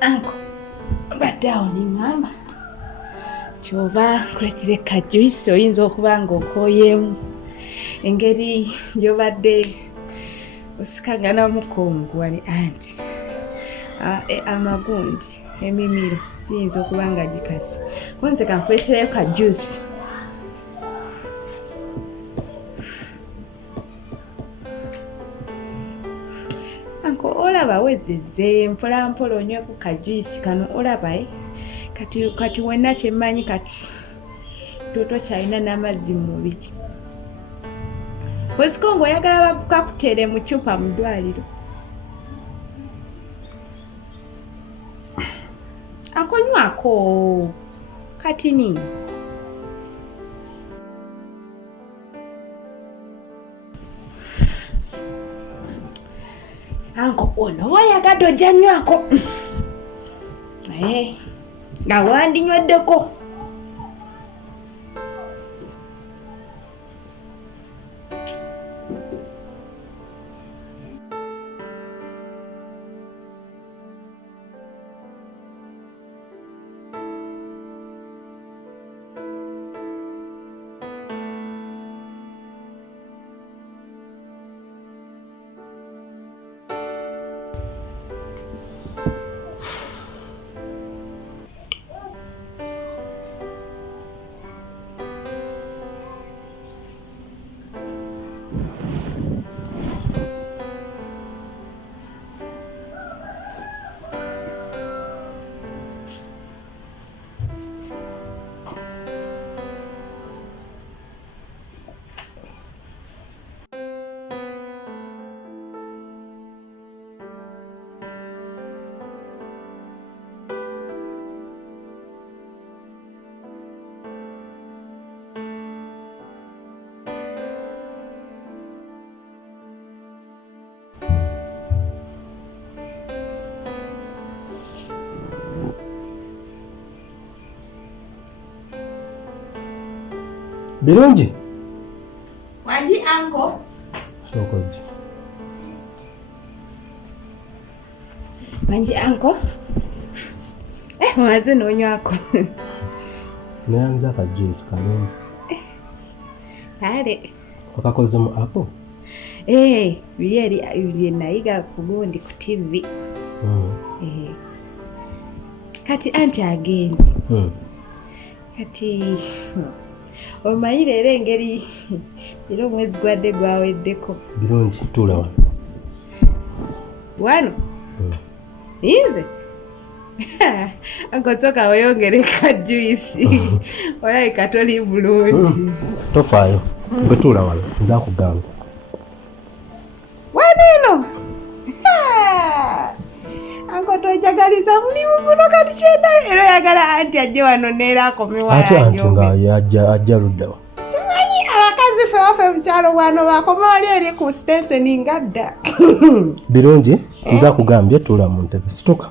Anko, baddawo ningamba kyoba kuletire ka juice oyinza okuba ng'okooyeemu engeri gy'obadde osikanganamuko omuguwale anti amagundi emimiro giyinza okuba nga gikasi konze kankuletereyo ka juice. Anko olaba wezezze mpola mpola onyweku ka juice kano olaba kati wenna kyemmanyi kati toto kyalina n'amazzi mu mubiri. Osiko ng'oyagala kakutere mu ccupa mu ddwaliro. Akonywako kati ni. Anko ono wayagadde ojja nywako. Nga wandinywedeko. Birungi. Wanji anko. Sokoji. Wanji anko. Mwaze nonywako. Nayanza ka juice kalungi. Kale. Wakakoze mu apple? Biri nayiga ku gundi ku TV. Kati anti agenzi. Kati omanyi leero engeri era omwezi gwadde gwaweddeko. Birungi tuula wano. Wano? Nze? Akosoka weyongere ka juice. Olabika toli bulungi. Tofaayo. Gwe tuula wano. Nze akugamba. Waneno? Anko tojagaliza mulimu guno kati kyenda era yagala anti ajje wano neera akomewa yanyo. Anti nga ajja luddawa. Simanyi abakazi ffe waffe mu kyalo wano bakoma wali eri ku station ngadda. Birungi nze akugambye tuula mu ntebe situka.